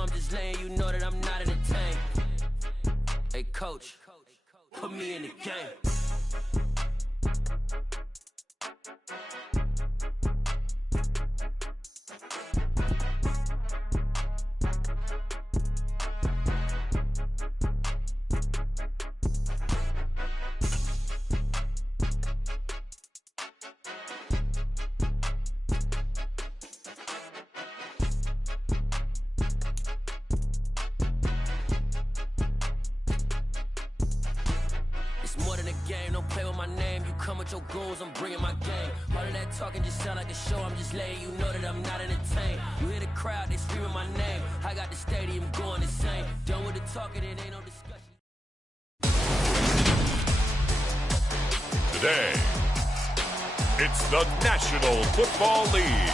I'm just letting you know that I'm not in the tank. Hey, coach, put me in the game. More than a game, don't play with my name. You come with your goons, I'm bringing my game. All of that talking just sound like a show. I'm just letting you know that I'm not entertained. You hear the crowd, they screaming my name. I got the stadium going insane. Done with the talking, it ain't no discussion. Today, it's the National Football League.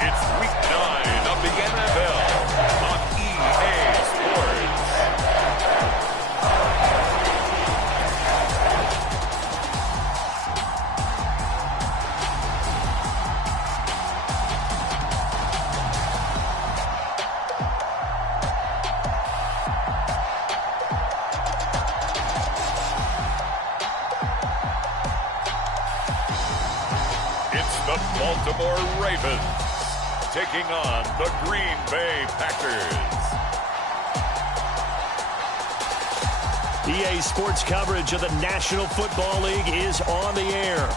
It's Week 9 of the NFL on EA Sports. The Baltimore Ravens taking on the Green Bay Packers. EA Sports coverage of the National Football League is on the air.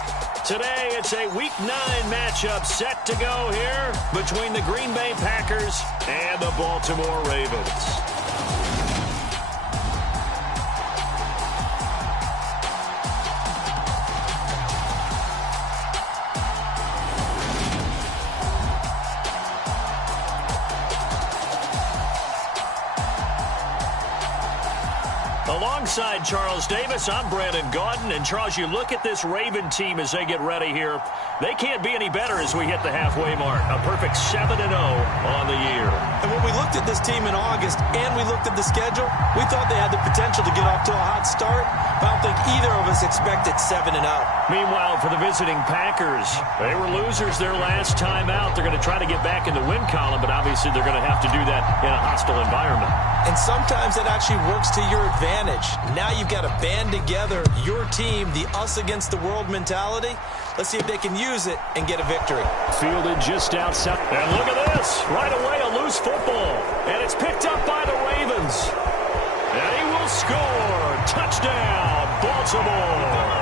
Today, it's a Week 9 matchup set to go here between the Green Bay Packers and the Baltimore Ravens. Alongside Charles Davis, I'm Brandon Gaudin. And Charles, you look at this Raven team as they get ready here. They can't be any better as we hit the halfway mark. A perfect 7-0 on the year. And when we looked at this team in August and we looked at the schedule, we thought they had the potential to get off to a hot start. But I don't think either of us expected 7-0. Meanwhile, for the visiting Packers, they were losers their last time out. They're going to try to get back in the win column, but obviously they're going to have to do that in a hostile environment. And sometimes that actually works to your advantage. Now you've got to band together your team, the us against the world mentality. Let's see if they can use it and get a victory. Fielded just outside. And look at this. Right away, a loose football. And it's picked up by the Ravens. And he will score. Touchdown, Baltimore.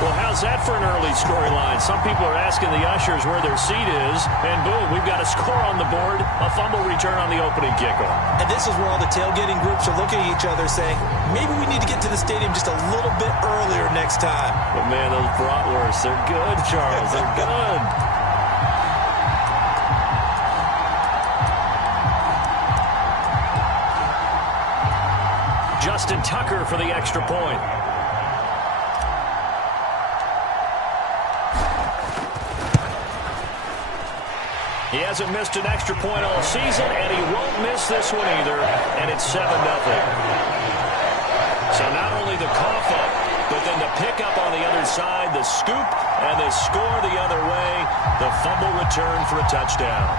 Well, how's that for an early storyline? Some people are asking the ushers where their seat is, and boom, we've got a score on the board, a fumble return on the opening kickoff. And this is where all the tailgating groups are looking at each other saying, maybe we need to get to the stadium just a little bit earlier next time. But man, those bratwursts, they're good, Charles, they're good. Justin Tucker for the extra point. He hasn't missed an extra point all season, and he won't miss this one either, and it's 7-0. So not only the cough up, but then the pickup on the other side, the scoop, and the score the other way, the fumble return for a touchdown.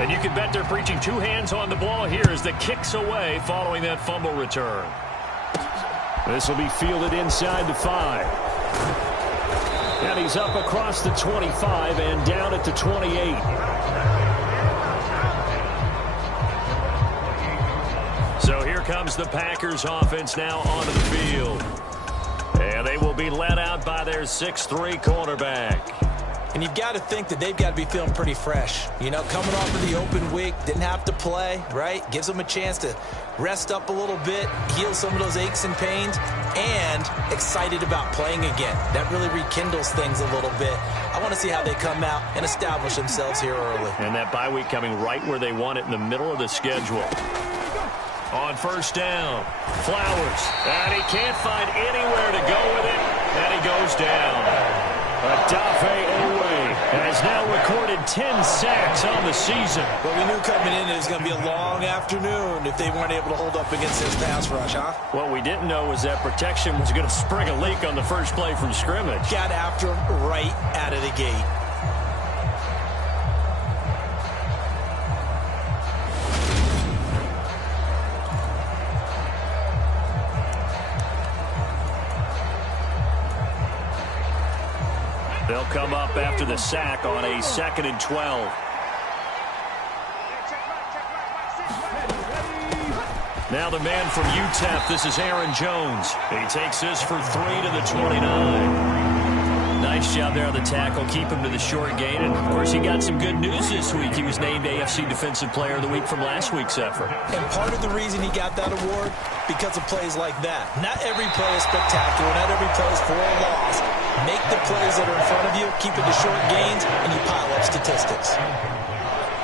And you can bet they're preaching two hands on the ball here as the kick's away following that fumble return. This will be fielded inside the 5. And he's up across the 25 and down at the 28. So here comes the Packers offense now onto the field. And they will be led out by their 6'3" quarterback. And you've got to think that they've got to be feeling pretty fresh. You know, coming off of the open week, didn't have to play, right? Gives them a chance to rest up a little bit, heal some of those aches and pains, and excited about playing again. That really rekindles things a little bit. I want to see how they come out and establish themselves here early. And that bye week coming right where they want it in the middle of the schedule. On first down, Flowers. And he can't find anywhere to go with it. And he goes down. Odafe Oweh has now recorded 10 sacks on the season. Well, we knew coming in it was going to be a long afternoon if they weren't able to hold up against this pass rush, huh? What we didn't know was that protection was going to spring a leak on the first play from scrimmage. Got after him right out of the gate. They'll come up after the sack on a 2nd and 12. Now the man from UTEP, this is Aaron Jones. He takes this for 3 to the 29. Nice job there on the tackle. Keep him to the short gain. And, of course, he got some good news this week. He was named AFC Defensive Player of the Week from last week's effort. And part of the reason he got that award, because of plays like that. Not every play is spectacular. Not every play is for a loss. Make the plays that are in front of you, keep it to short gains, and you pile up statistics.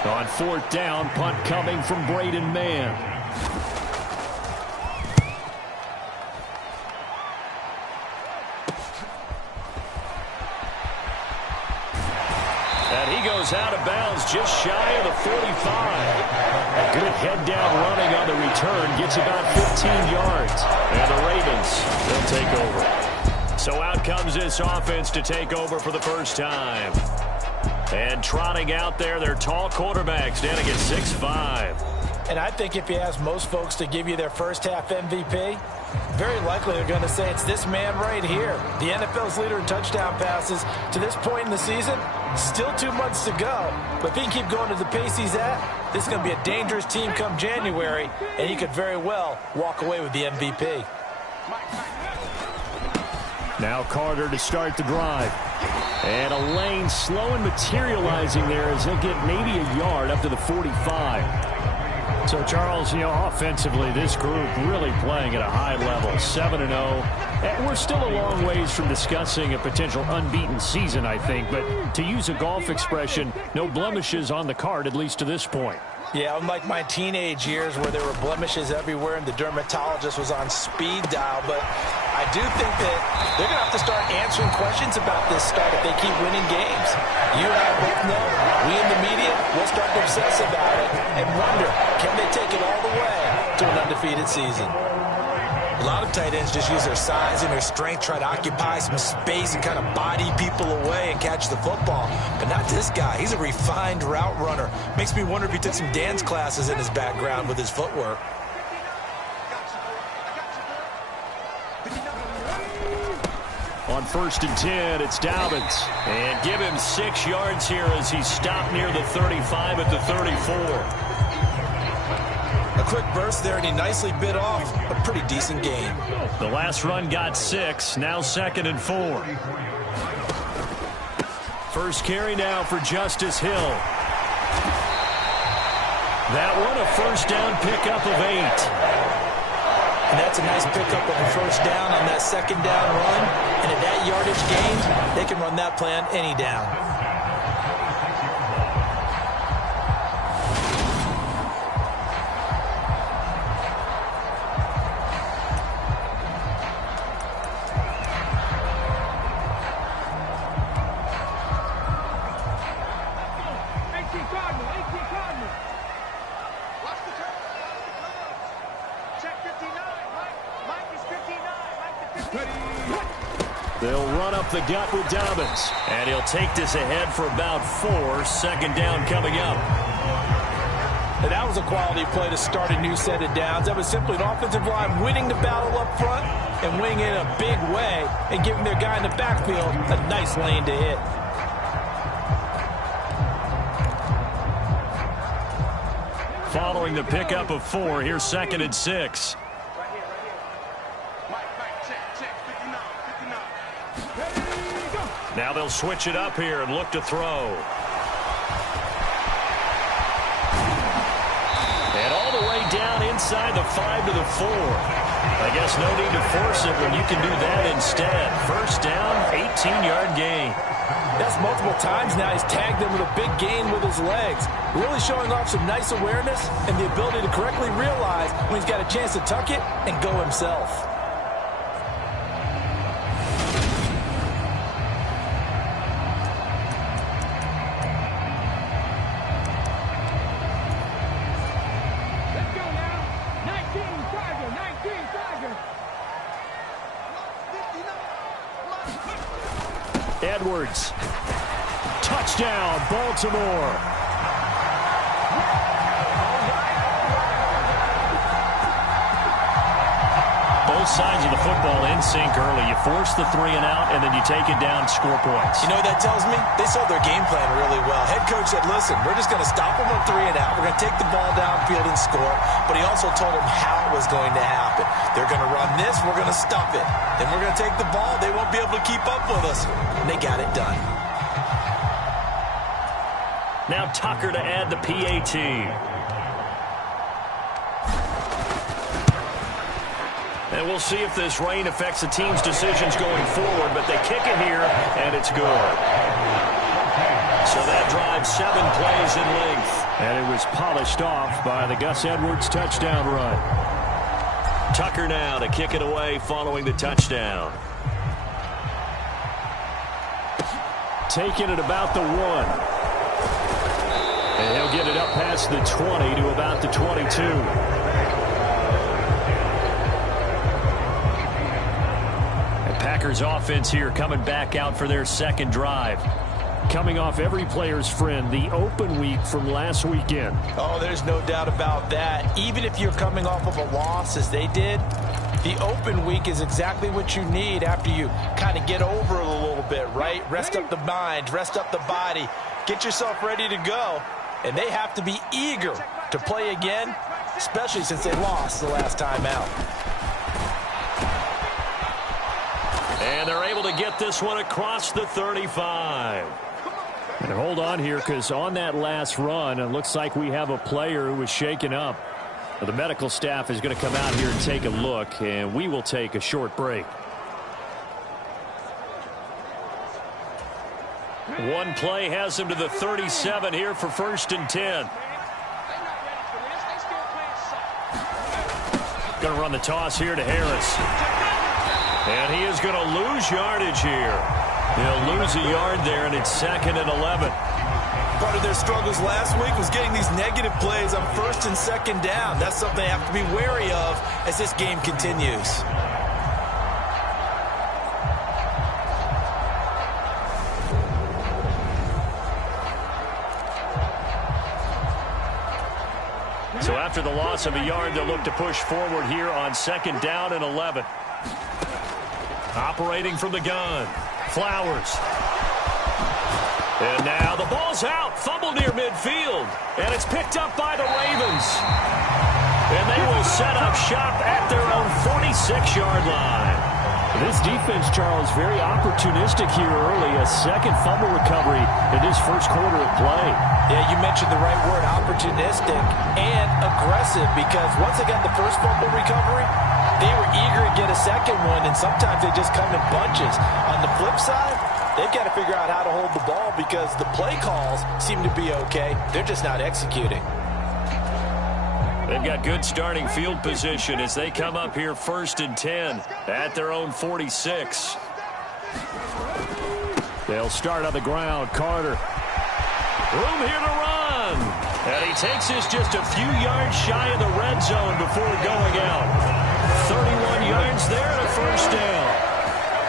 On 4th down, punt coming from Braden Mann. And he goes out of bounds just shy of the 45. A good head-down running on the return. Gets about 15 yards. And the Ravens will take over. So out comes this offense to take over for the first time. And trotting out there, their tall quarterback standing at 6'5". And I think if you ask most folks to give you their first half MVP, very likely they're going to say it's this man right here. The NFL's leader in touchdown passes to this point in the season. Still 2 months to go. But if he can keep going to the pace he's at, this is going to be a dangerous team come January, and he could very well walk away with the MVP. Now Carter to start the drive. And a lane slow and materializing there as he'll get maybe a yard up to the 45. So, Charles, offensively, this group really playing at a high level, 7-0. And we're still a long ways from discussing a potential unbeaten season, I think. But to use a golf expression, no blemishes on the card, at least to this point. Yeah, unlike my teenage years where there were blemishes everywhere and the dermatologist was on speed dial. But I do think that they're going to have to start answering questions about this start if they keep winning games. You and I both know, we in the media, will start to obsess about it and wonder, can they take it all the way to an undefeated season? A lot of tight ends just use their size and their strength, try to occupy some space and kind of body people away and catch the football. But not this guy. He's a refined route runner. Makes me wonder if he took some dance classes in his background with his footwork. On 1st and 10, it's Dobbins. And give him 6 yards here as he's stopped near the 35 at the 34. A quick burst there, and he nicely bit off a pretty decent gain. The last run got 6, now 2nd and 4. First carry now for Justice Hill. That one a first down pickup of 8. And that's a nice pickup of a first down on that 2nd down run. And at that yardage gained, they can run that play on any down. They'll run up the gut with Dobbins. And he'll take this ahead for about 4. 2nd down coming up. And that was a quality play to start a new set of downs. That was simply an offensive line winning the battle up front and winning it in a big way and giving their guy in the backfield a nice lane to hit. Following the pickup of 4, here's 2nd and 6. Now they'll switch it up here and look to throw. And all the way down inside the 5 to the 4. I guess no need to force it when you can do that instead. First down, 18-yard gain. That's multiple times now. He's tagged them with a big gain with his legs. Really showing off some nice awareness and the ability to correctly realize when he's got a chance to tuck it and go himself. Edwards. Touchdown, Baltimore. Both sides of the football in sync early. You force the 3 and out, and then you take it down, score points. You know what that tells me? They saw their game plan really well. Head coach said, listen, we're just going to stop them on 3 and out. We're going to take the ball downfield and score. But he also told them how it was going to happen. They're going to run this. We're going to stop it. Then we're going to take the ball. They won't be able to keep up with us. And they got it done. Now Tucker to add the PAT. And we'll see if this rain affects the team's decisions going forward, but they kick it here, and it's good. So that drives 7 plays in length. And it was polished off by the Gus Edwards touchdown run. Tucker now to kick it away following the touchdown. Taking it about the 1. And he'll get it up past the 20 to about the 22. And Packers offense here coming back out for their second drive. Coming off every player's friend, the open week from last weekend. Oh, there's no doubt about that. Even if you're coming off of a loss as they did, the open week is exactly what you need after you kind of get over it a little bit, right? Rest up the mind, rest up the body, get yourself ready to go. And they have to be eager to play again, especially since they lost the last time out. And they're able to get this one across the 35. And hold on here, because on that last run, it looks like we have a player who was shaken up. The medical staff is going to come out here and take a look, and we will take a short break. One play has him to the 37 here for 1st and 10. Going to run the toss here to Harris. And he is going to lose yardage here. He'll lose a yard there, and it's 2nd and 11. Part of their struggles last week was getting these negative plays on 1st and 2nd down. That's something they have to be wary of as this game continues. So after the loss of a yard, they'll look to push forward here on 2nd down and 11. Operating from the gun, Flowers. And now the ball's out. Fumble near midfield. And it's picked up by the Ravens. And they will set up shop at their own 46-yard line. This defense, Charles, very opportunistic here early. A second fumble recovery in this first quarter of play. Yeah, you mentioned the right word, opportunistic and aggressive, because once they got the first fumble recovery, they were eager to get a second one, and sometimes they just come in bunches. On the flip side, they've got to figure out how to hold the ball because the play calls seem to be okay. They're just not executing. They've got good starting field position as they come up here 1st and 10 at their own 46. They'll start on the ground. Carter. Room here to run. And he takes this just a few yards shy of the red zone before going out. 31 yards there and a 1st down.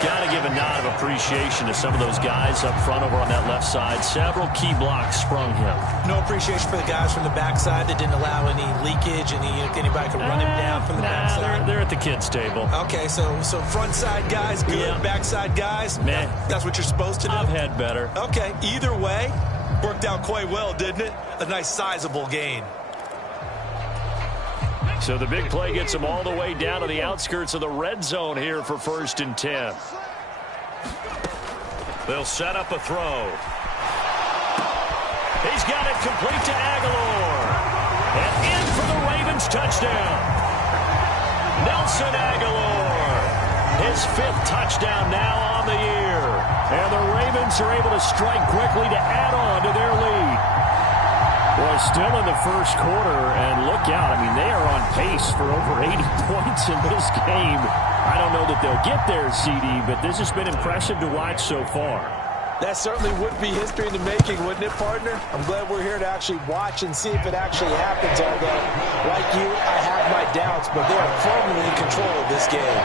Got to give a nod of appreciation to some of those guys up front over on that left side. Several key blocks sprung him. No appreciation for the guys from the backside that didn't allow any leakage, anybody could run him down from the backside. They're at the kids' table. Okay, so front side guys good, yeah. Backside guys, man, that's what you're supposed to do. I've had better. Okay, either way, worked out quite well, didn't it? A nice sizable gain. So the big play gets him all the way down to the outskirts of the red zone here for 1st and 10. They'll set up a throw. He's got it complete to Aguilar. And in for the Ravens touchdown. Nelson Aguilar, his 5th touchdown now on the year. And the Ravens are able to strike quickly to add on to their lead. Well, still in the first quarter, and look out. I mean, they are on pace for over 80 points in this game. I don't know that they'll get there, CD, but this has been impressive to watch so far. That certainly would be history in the making, wouldn't it, partner? I'm glad we're here to actually watch and see if it actually happens, although, like you, I have my doubts, but they are firmly in control of this game.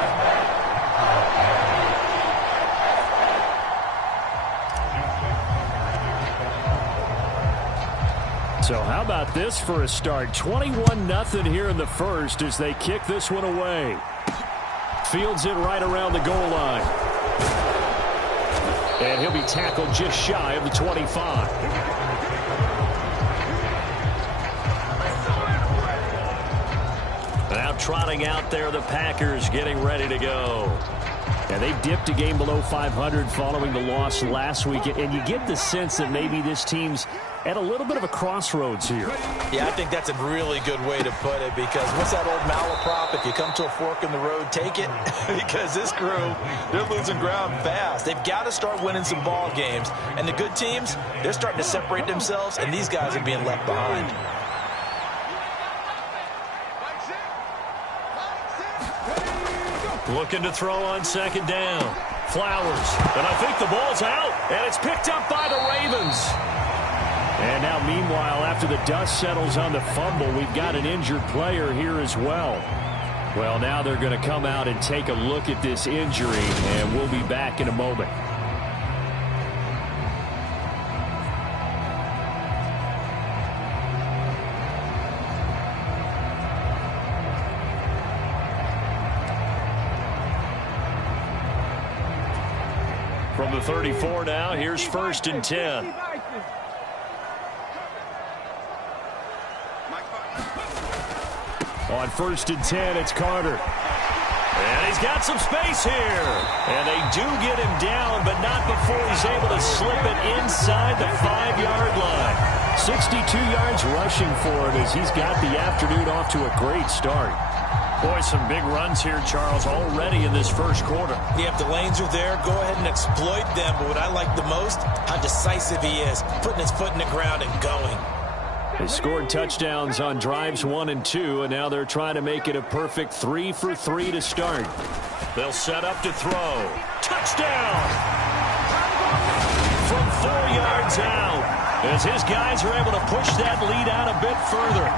So how about this for a start? 21-0 here in the first as they kick this one away. Fields it right around the goal line. And he'll be tackled just shy of the 25. Now trotting out there, the Packers getting ready to go. And they've dipped a game below 500 following the loss last week. And you get the sense that maybe this team's at a little bit of a crossroads here. Yeah, I think that's a really good way to put it, because what's that old malaprop? If you come to a fork in the road, take it. Because this crew, they're losing ground fast. They've got to start winning some ball games. And the good teams, they're starting to separate themselves, and these guys are being left behind. Looking to throw on second down. Flowers. And I think the ball's out. And it's picked up by the Ravens. And now, meanwhile, after the dust settles on the fumble, we've got an injured player here as well. Well, now they're going to come out and take a look at this injury, and we'll be back in a moment. From the 34 now, here's 1st and 10. On 1st and 10, it's Carter. And he's got some space here. And they do get him down, but not before he's able to slip it inside the 5-yard line. 62 yards rushing for him as he's got the afternoon off to a great start. Boy, some big runs here, Charles, already in this first quarter. Yeah, if the lanes are there, go ahead and exploit them. But what I like the most, how decisive he is, putting his foot in the ground and going. They scored touchdowns on drives 1 and 2, and now they're trying to make it a perfect 3 for 3 to start. They'll set up to throw. Touchdown! From 4 yards out, as his guys are able to push that lead out a bit further.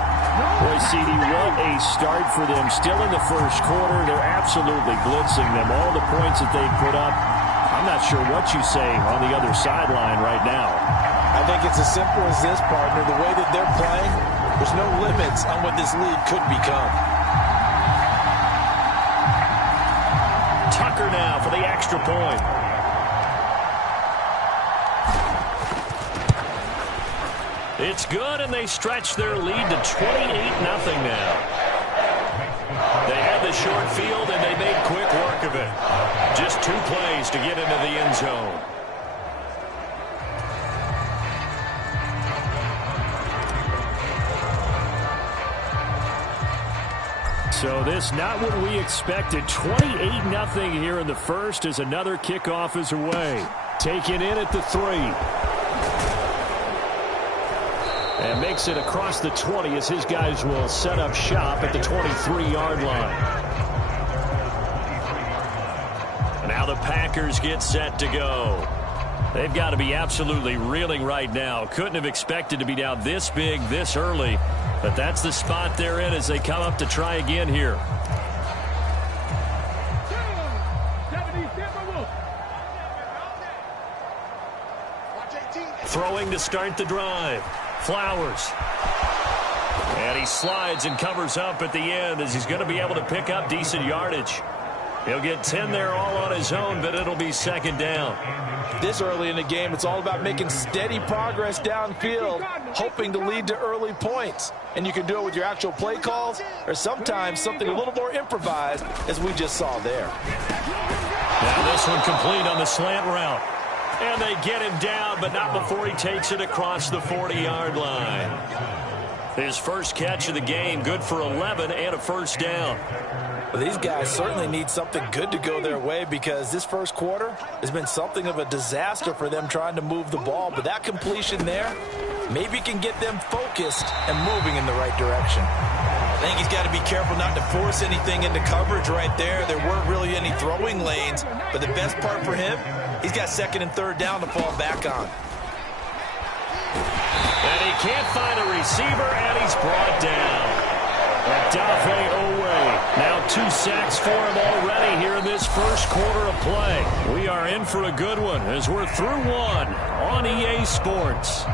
Boy, CD, what a start for them. Still in the first quarter, they're absolutely blitzing them. All the points that they've put up, I'm not sure what you say on the other sideline right now. I think it's as simple as this, partner. The way that they're playing, there's no limits on what this lead could become. Tucker now for the extra point. It's good, and they stretch their lead to 28-0 now. They had the short field, and they made quick work of it. Just 2 plays to get into the end zone. So this not what we expected. 28-0 here in the first as another kickoff is away. Taken in at the 3. And makes it across the 20 as his guys will set up shop at the 23-yard line. Now the Packers get set to go. They've got to be absolutely reeling right now. Couldn't have expected to be down this big this early. But that's the spot they're in as they come up to try again here. Throwing to start the drive. Flowers. And he slides and covers up at the end as he's going to be able to pick up decent yardage. He'll get 10 there all on his own, but it'll be second down. This early in the game, it's all about making steady progress downfield, hoping to lead to early points. And you can do it with your actual play calls or sometimes something a little more improvised, as we just saw there. Now this one complete on the slant route. And they get him down, but not before he takes it across the 40-yard line. His first catch of the game, good for 11 and a first down. Well, these guys certainly need something good to go their way because this first quarter has been something of a disaster for them trying to move the ball. But that completion there maybe can get them focused and moving in the right direction. I think he's got to be careful not to force anything into coverage right there. There weren't really any throwing lanes. But the best part for him, he's got second and third down to fall back on. And he can't find a receiver, and he's brought down. Dafe Owe. Now 2 sacks for him already here in this first quarter of play. We are in for a good one as we're through one on EA Sports.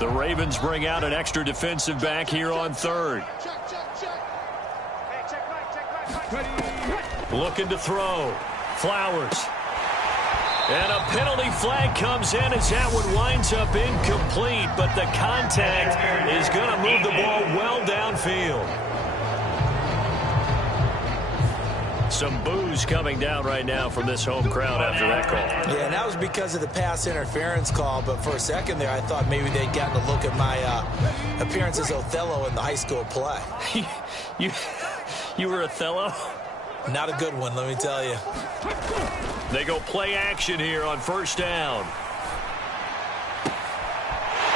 The Ravens bring out an extra defensive back here on third. Looking to throw. Flowers. And a penalty flag comes in as that one winds up incomplete, but the contact is going to move the ball well downfield. Some boos coming down right now from this home crowd after that call. Yeah, and that was because of the pass interference call, but for a second there I thought maybe they'd gotten a look at my appearance as Othello in the high school play. You were Othello? Not a good one, let me tell you. They go play action here on first down.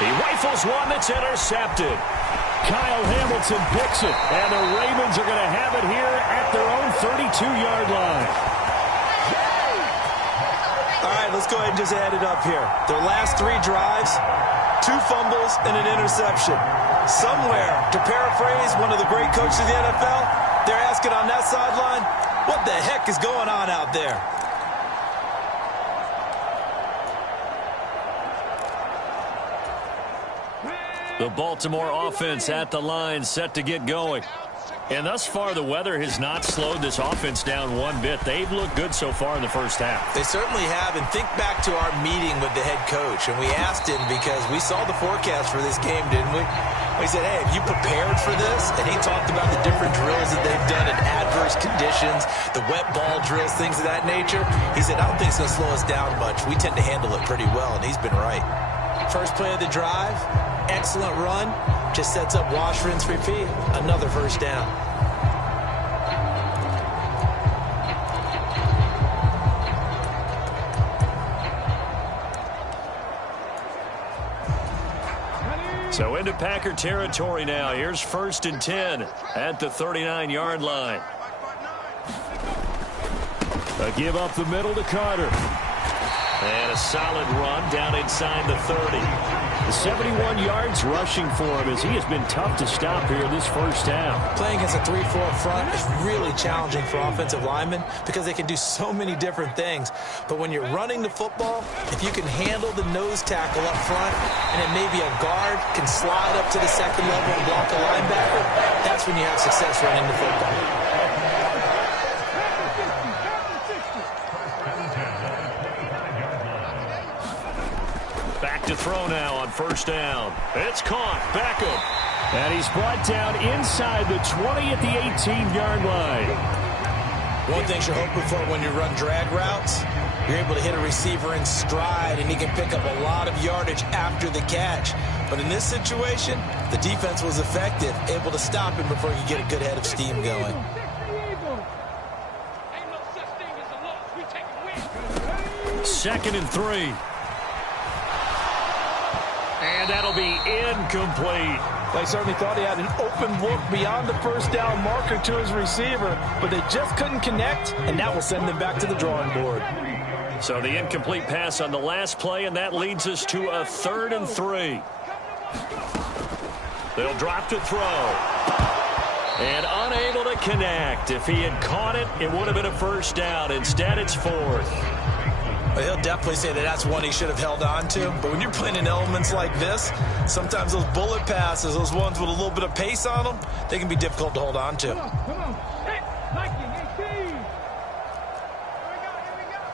He rifles one that's intercepted. Kyle Hamilton picks it, and the Ravens are going to have it here at their own 32-yard line. All right, let's go ahead and just add it up here. Their last 3 drives, 2 fumbles and an interception. Somewhere, to paraphrase one of the great coaches of the NFL, they're asking on that sideline, what the heck is going on out there? The Baltimore offense at the line, set to get going. And thus far, the weather has not slowed this offense down one bit. They've looked good so far in the first half. They certainly have. And think back to our meeting with the head coach. And we asked him because we saw the forecast for this game, didn't we? We said, hey, have you prepared for this? And he talked about the different drills that they've done in adverse conditions, the wet ball drills, things of that nature. He said, I don't think it's going to slow us down much. We tend to handle it pretty well, and he's been right. First play of the drive, excellent run. Just sets up wash, rinse, repeat. Another first down. So into Packer territory now. Here's 1st and 10 at the 39-yard line. A give up the middle to Carter. And a solid run down inside the 30. The 71 yards rushing for him as he has been tough to stop here in this first half. Playing against a 3-4 front is really challenging for offensive linemen because they can do so many different things. But when you're running the football, if you can handle the nose tackle up front and then maybe a guard can slide up to the second level and block a linebacker, that's when you have success running the football. Back to throw now on first down. It's caught. Beckham. And he's brought down inside the 20 at the 18-yard line. One thing you're hoping for when you run drag routes, you're able to hit a receiver in stride, and he can pick up a lot of yardage after the catch. But in this situation, the defense was effective, able to stop him before he could get a good head of steam going. Second and 3. And that'll be incomplete. They certainly thought he had an open look beyond the first down marker to his receiver, but they just couldn't connect, and that will send them back to the drawing board. So the incomplete pass on the last play, and that leads us to a 3rd and 3. They'll drop to throw. And unable to connect. If he had caught it, it would have been a first down. Instead, it's 4th. But he'll definitely say that that's one he should have held on to. But when you're playing in elements like this, sometimes those bullet passes, those ones with a little bit of pace on them, they can be difficult to hold on to. Come on. Hey, Mikey, 18. Here we go.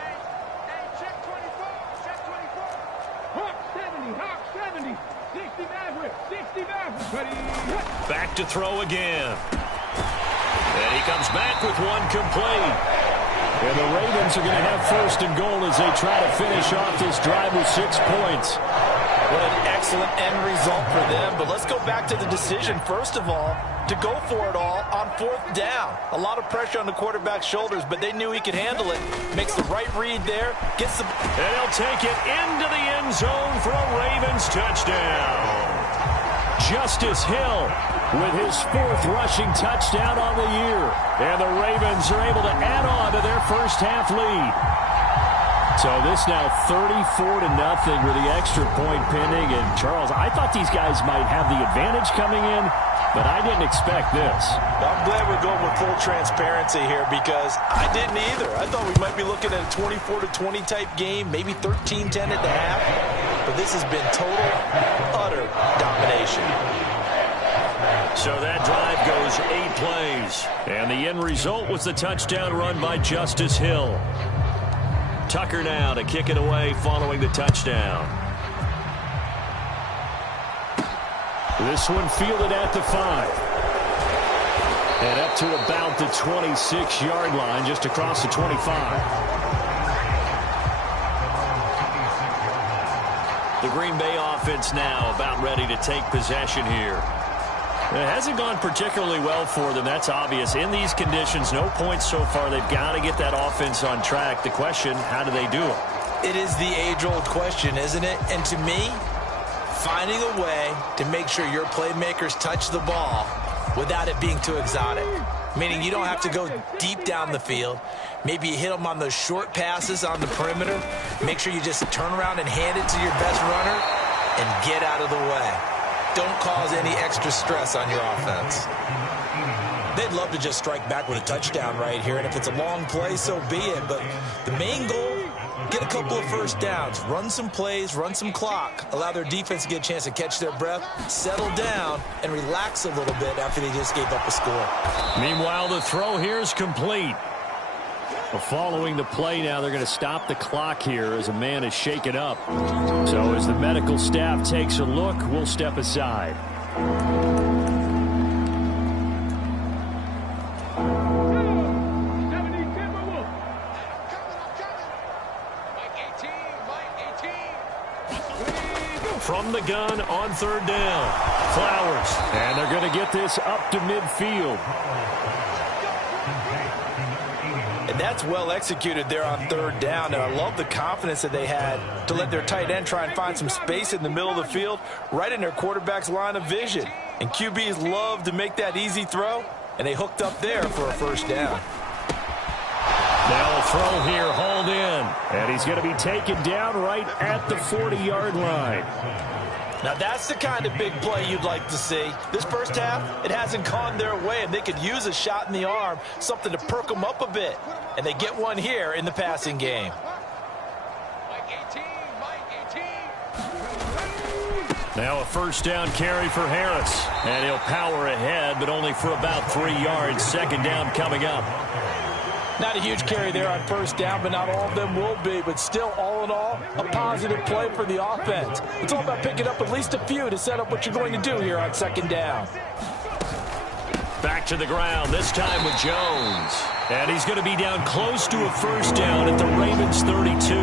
Hey, check 24. Hawk 70. Back to throw again. And he comes back with one complete. And the Ravens are going to have first and goal as they try to finish off this drive with 6 points. What an excellent end result for them. But let's go back to the decision, first of all, to go for it all on 4th down. A lot of pressure on the quarterback's shoulders, but they knew he could handle it. Makes the right read there. Gets the... And he'll take it into the end zone for a Ravens touchdown. Justice Hill with his 4th rushing touchdown on the year. And the Ravens are able to add on to their first half lead. So this now 34-0 with the extra point pending. And Charles, I thought these guys might have the advantage coming in, but I didn't expect this. I'm glad we're going with full transparency here because I didn't either. I thought we might be looking at a 24-20 type game, maybe 13-10 at the half. But this has been total, utter domination. So that drive goes 8 plays. And the end result was the touchdown run by Justice Hill. Tucker now to kick it away following the touchdown. This one fielded at the 5. And up to about the 26-yard line, just across the 25. The Green Bay offense now about ready to take possession here. It hasn't gone particularly well for them. That's obvious. In these conditions, no points so far. They've got to get that offense on track. The question, how do they do it? It is the age-old question, isn't it? And to me, finding a way to make sure your playmakers touch the ball without it being too exotic. Meaning you don't have to go deep down the field. Maybe you hit them on those short passes on the perimeter. Make sure you just turn around and hand it to your best runner and get out of the way. Don't cause any extra stress on your offense. They'd love to just strike back with a touchdown right here, and if it's a long play, so be it. But the main goal, get a couple of first downs, run some plays, run some clock, allow their defense to get a chance to catch their breath, settle down, and relax a little bit after they just gave up a score. Meanwhile, the throw here is complete. Well, following the play now, they're going to stop the clock here as a man is shaken up. So as the medical staff takes a look, we'll step aside. From the gun on 3rd down, Flowers. And they're going to get this up to midfield. And that's well executed there on 3rd down. And I love the confidence that they had to let their tight end try and find some space in the middle of the field, right in their quarterback's line of vision. And QBs love to make that easy throw, and they hooked up there for a first down. Now a throw here, hauled in. And he's going to be taken down right at the 40-yard line. Now that's the kind of big play you'd like to see. This first half, it hasn't gone their way, and they could use a shot in the arm, something to perk them up a bit. And they get one here in the passing game. Now a first down carry for Harris. And he'll power ahead, but only for about 3 yards. 2nd down coming up. Not a huge carry there on first down, but not all of them will be. But still, all in all, a positive play for the offense. It's all about picking up at least a few to set up what you're going to do here on 2nd down. Back to the ground, this time with Jones. And he's going to be down close to a first down at the Ravens 32.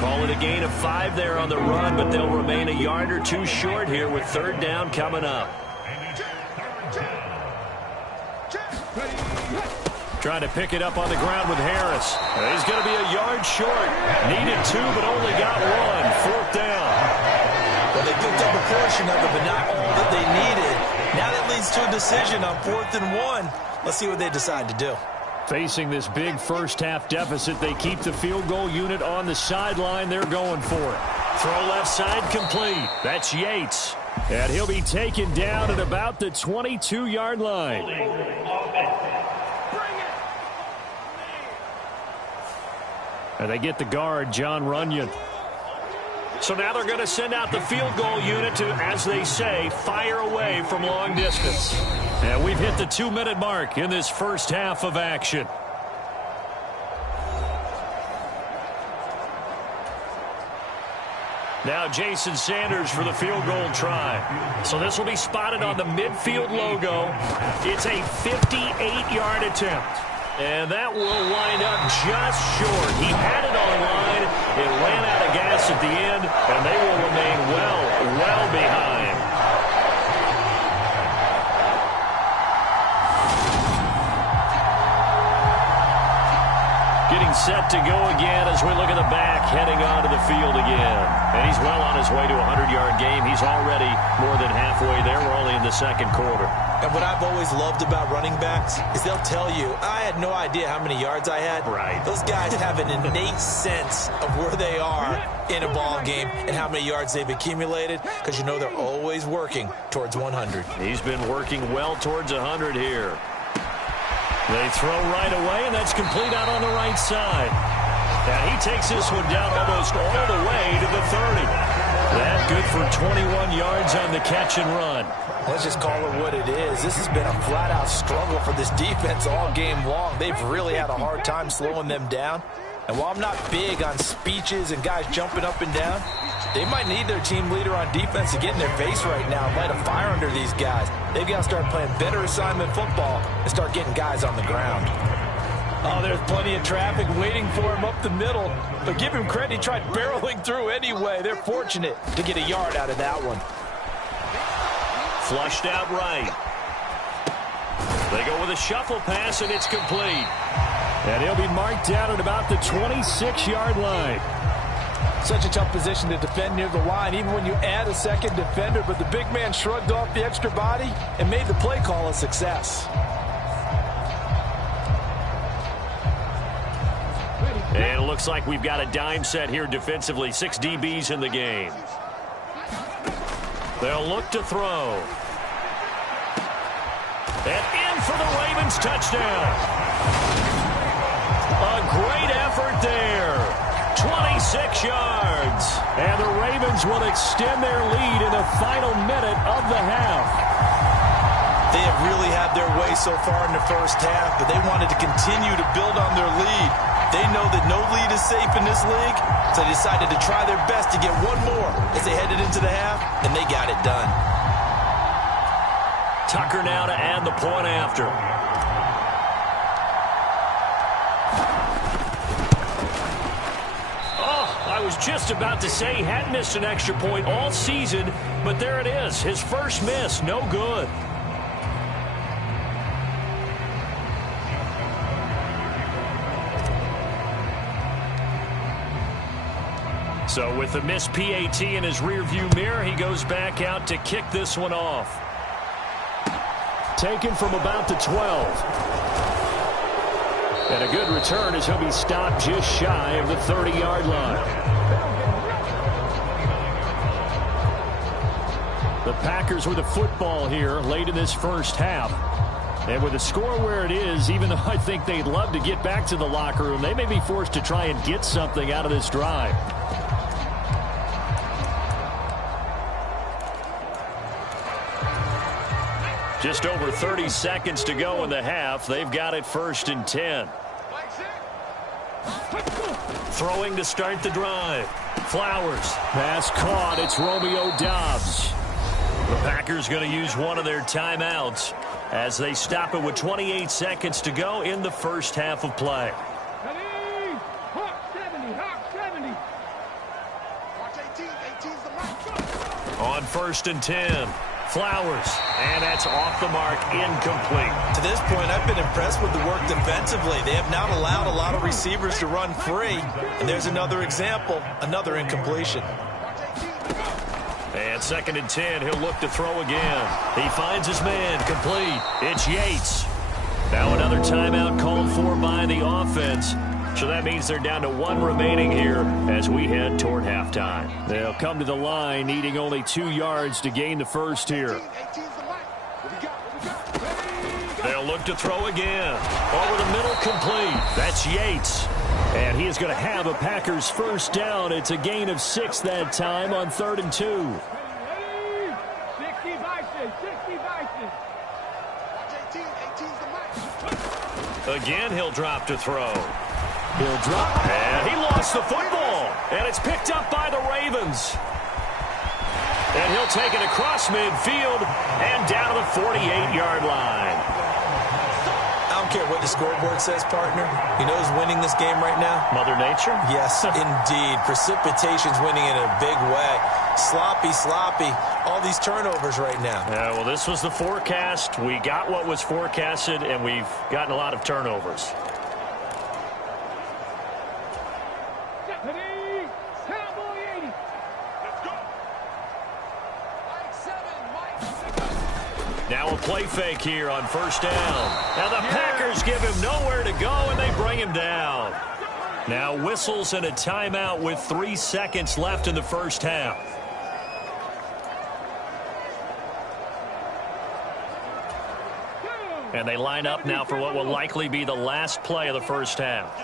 Call it a gain of 5 there on the run, but they'll remain a yard or two short here with 3rd down coming up. Trying to pick it up on the ground with Harris. He's going to be a yard short. Needed 2, but only got 1. 4th down. Well, they picked up a portion of it, but not all that they needed. Now that leads to a decision on 4th and 1. Let's see what they decide to do. Facing this big first half deficit, they keep the field goal unit on the sideline. They're going for it. Throw left side complete. That's Yates. And he'll be taken down at about the 22-yard line. And they get the guard, John Runyon. So now they're going to send out the field goal unit to, as they say, fire away from long distance. And we've hit the 2-minute mark in this first half of action. Now Jason Sanders for the field goal try. So this will be spotted on the midfield logo. It's a 58-yard attempt. And that will wind up just short. He had it on the line. It ran out of gas at the end, and they will remain well behind. Getting set to go again as we look at the back, heading onto the field again. And he's well on his way to a 100-yard game. He's already more than halfway there. We're only in the second quarter. And what I've always loved about running backs is they'll tell you, I had no idea how many yards I had. Right. Those guys have an innate sense of where they are in a ball game and how many yards they've accumulated, because you know they're always working towards 100. He's been working well towards 100 here. They throw right away, and that's complete out on the right side. And he takes this one down almost all the way to the 30. That good for 21 yards on the catch and run. Let's just call it what it is. This has been a flat-out struggle for this defense all game long. They've really had a hard time slowing them down. And while I'm not big on speeches and guys jumping up and down, they might need their team leader on defense to get in their face right now and light a fire under these guys. They've got to start playing better assignment football and start getting guys on the ground. Oh, there's plenty of traffic waiting for him up the middle. But give him credit, he tried barreling through anyway. They're fortunate to get a yard out of that one. Flushed out right. They go with a shuffle pass, and it's complete. And he'll be marked down at about the 26-yard line. Such a tough position to defend near the line, even when you add a second defender. But the big man shrugged off the extra body and made the play call a success. And it looks like we've got a dime set here defensively. 6 DBs in the game. They'll look to throw. And in for the Ravens touchdown. A great effort there. 26 yards. And the Ravens will extend their lead in the final minute of the half. They have really had their way so far in the first half, but they wanted to continue to build on their lead. They know that no lead is safe in this league, so they decided to try their best to get one more as they headed into the half, and they got it done. Tucker now to add the point after. I was just about to say he hadn't missed an extra point all season, but there it is. His first miss, no good. So with the missed PAT in his rearview mirror, he goes back out to kick this one off. Taken from about the 12. And a good return as he'll be stopped just shy of the 30-yard line. The Packers with the football here late in this first half. And with the score where it is, even though I think they'd love to get back to the locker room, they may be forced to try and get something out of this drive. Just over 30 seconds to go in the half. They've got it 1st and 10. Throwing to start the drive. Flowers. Pass caught. It's Romeo Doubs. The Packers going to use one of their timeouts as they stop it with 28 seconds to go in the first half of play. On 1st and 10. Flowers, and that's off the mark, incomplete. To this point, I've been impressed with the work defensively. They have not allowed a lot of receivers to run free. And there's another example, another incompletion. And 2nd and 10, he'll look to throw again. He finds his man, complete. It's Yates. Now another timeout called for by the offense. So that means they're down to 1 remaining here as we head toward halftime. They'll come to the line needing only 2 yards to gain the first here. They'll look to throw again. Over the middle, complete. That's Yates. And he is going to have a Packers first down. It's a gain of 6 that time on 3rd and 2. Again, he'll drop to throw. He'll drop. And he lost the football. And it's picked up by the Ravens. And he'll take it across midfield and down to the 48-yard line. I don't care what the scoreboard says, partner. You know who's winning this game right now? Mother Nature? Yes, indeed. Precipitation's winning in a big way. Sloppy. All these turnovers right now. Yeah, well, this was the forecast. We got what was forecasted, and we've gotten a lot of turnovers. Deputy, Cowboy 80. Now a play fake here on first down. Now the Packers give him nowhere to go, and they bring him down. Now whistles and a timeout with 3 seconds left in the first half. And they line up now for what will likely be the last play of the first half.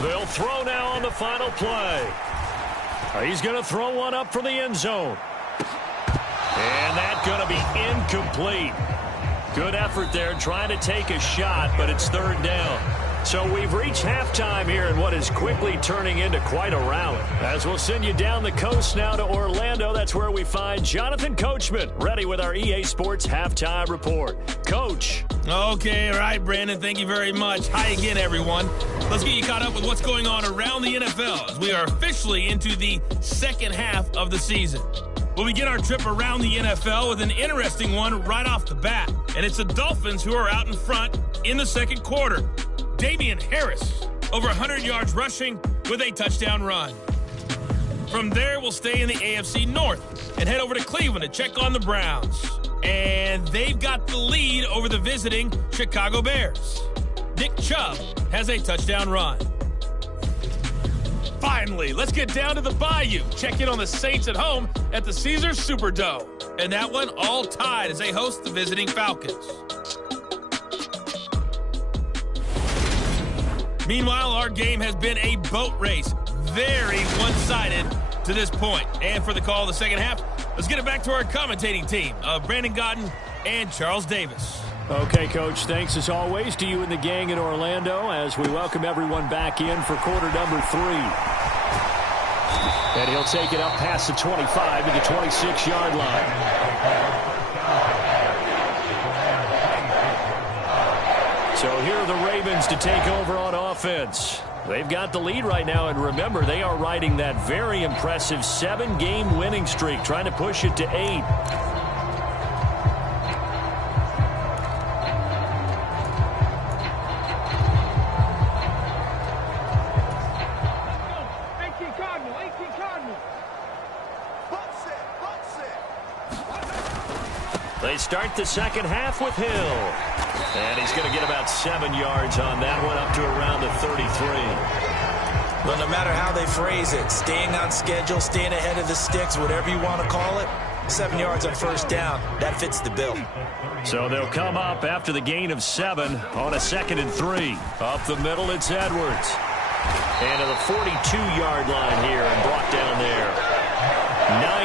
They'll throw now on the final play. He's going to throw one up for the end zone. And that's going to be incomplete. Good effort there trying to take a shot, but it's third down. So we've reached halftime here in what is quickly turning into quite a rally. As we'll send you down the coast now to Orlando, that's where we find Jonathan Coachman ready with our EA Sports Halftime Report. Coach. Okay, all right, Brandon, thank you very much. Hi again, everyone. Let's get you caught up with what's going on around the NFL as we are officially into the second half of the season. We'll begin our trip around the NFL with an interesting one right off the bat, and it's the Dolphins who are out in front in the second quarter. Damian Harris, over 100 yards rushing with a touchdown run. From there, we'll stay in the AFC North and head over to Cleveland to check on the Browns. And they've got the lead over the visiting Chicago Bears. Nick Chubb has a touchdown run. Finally, let's get down to the Bayou. Check in on the Saints at home at the Caesars Superdome. And that one all tied as they host the visiting Falcons. Meanwhile, our game has been a boat race. Very one-sided to this point. And for the call of the second half, let's get it back to our commentating team of Brandon Godden and Charles Davis. Okay, Coach, thanks as always to you and the gang in Orlando as we welcome everyone back in for quarter number 3. And he'll take it up past the 25 to the 26-yard line. So here are the Ravens to take over on offense. They've got the lead right now, and remember, they are riding that very impressive 7-game winning streak, trying to push it to 8. They start the second half with Hill. And he's going to get about 7 yards on that one, up to around the 33. Well, no matter how they phrase it, staying on schedule, staying ahead of the sticks, whatever you want to call it, 7 yards on first down, that fits the bill. So they'll come up after the gain of 7 on a 2nd and 3. Up the middle, it's Edwards. And to the 42-yard line here and brought down there.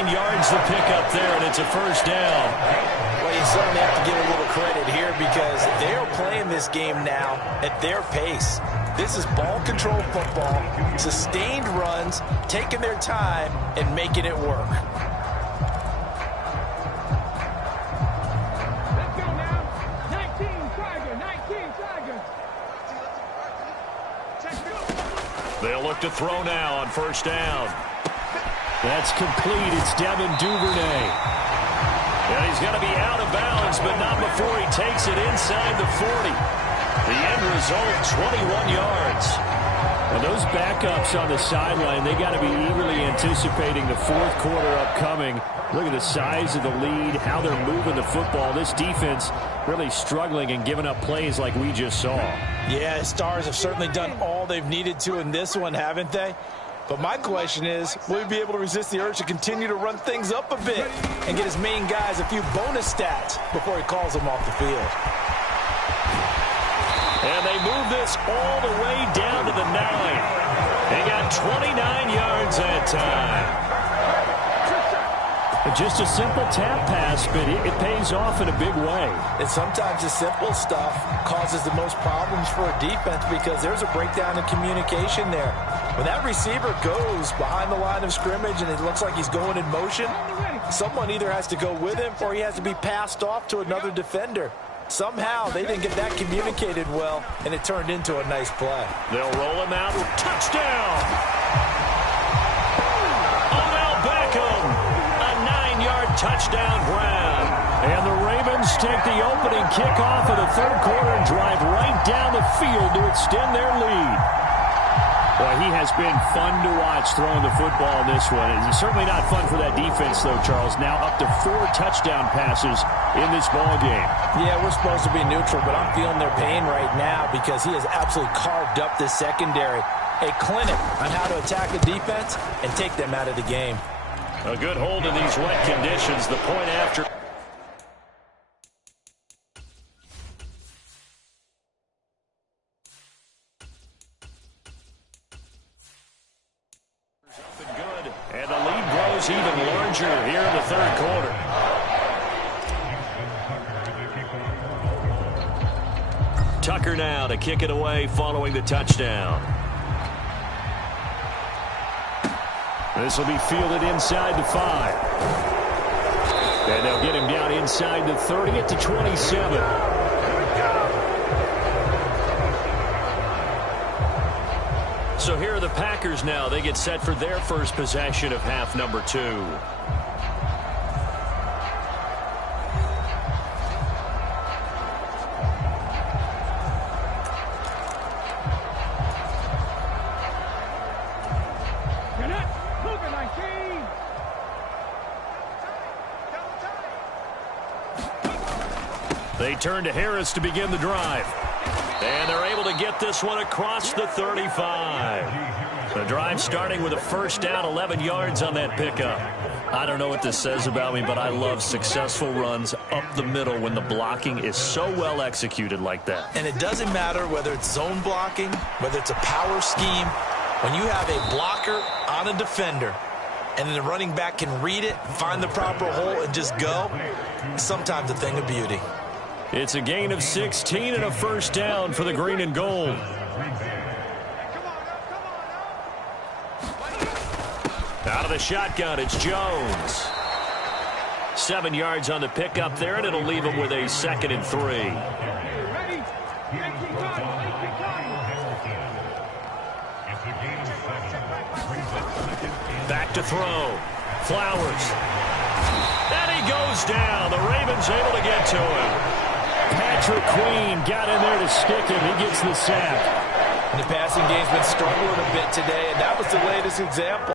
9 yards to pick up there, and it's a first down. Well, you certainly have to give a little credit here because they are playing this game now at their pace. This is ball control football, sustained runs, taking their time, and making it work. Let's go now. 19 Tiger. They'll look to throw now on first down. That's complete. It's Devin Duvernay. And he's going to be out of bounds, but not before he takes it inside the 40. The end result, 21 yards. And those backups on the sideline, they got to be eagerly anticipating the fourth quarter upcoming. Look at the size of the lead, how they're moving the football. This defense really struggling and giving up plays like we just saw. Yeah, Stars have certainly done all they've needed to in this one, haven't they? But my question is, will he be able to resist the urge to continue to run things up a bit and get his main guys a few bonus stats before he calls them off the field? And they move this all the way down to the 9. They got 29 yards that time. Just a simple tap pass, but it pays off in a big way. And sometimes the simple stuff causes the most problems for a defense because there's a breakdown in communication there. When that receiver goes behind the line of scrimmage and it looks like he's going in motion, someone either has to go with him or he has to be passed off to another defender. Somehow they didn't get that communicated well, and it turned into a nice play. They'll roll him out. Touchdown! Odell Beckham, a 9-yard touchdown grab. And the Ravens take the opening kickoff of the third quarter and drive right down the field to extend their lead. Boy, he has been fun to watch throwing the football in this one. It's certainly not fun for that defense, though, Charles. Now up to 4 touchdown passes in this ball game. Yeah, we're supposed to be neutral, but I'm feeling their pain right now because he has absolutely carved up this secondary. A clinic on how to attack a defense and take them out of the game. A good hold in these wet conditions. The point after. And the lead grows even larger here in the third quarter. Tucker now to kick it away following the touchdown. This will be fielded inside the 5. And they'll get him down inside the 30 at the 27. So here are the Packers now. They get set for their first possession of half number 2. You're not moving like They turn to Harris to begin the drive. And they're able to get this one across the 35. The drive starting with a first down, 11 yards on that pickup. I don't know what this says about me, but I love successful runs up the middle when the blocking is so well executed like that. And it doesn't matter whether it's zone blocking, whether it's a power scheme. When you have a blocker on a defender and then the running back can read it, find the proper hole, and just go, it's sometimes a thing of beauty. It's a gain of 16 and a first down for the green and gold. Out of the shotgun, it's Jones. 7 yards on the pickup there, and it'll leave him with a 2nd and 3. Back to throw. Flowers. And he goes down. The Ravens able to get to him. Patrick Queen got in there to stick him. He gets the sack. And the passing game's been struggling a bit today, and that was the latest example.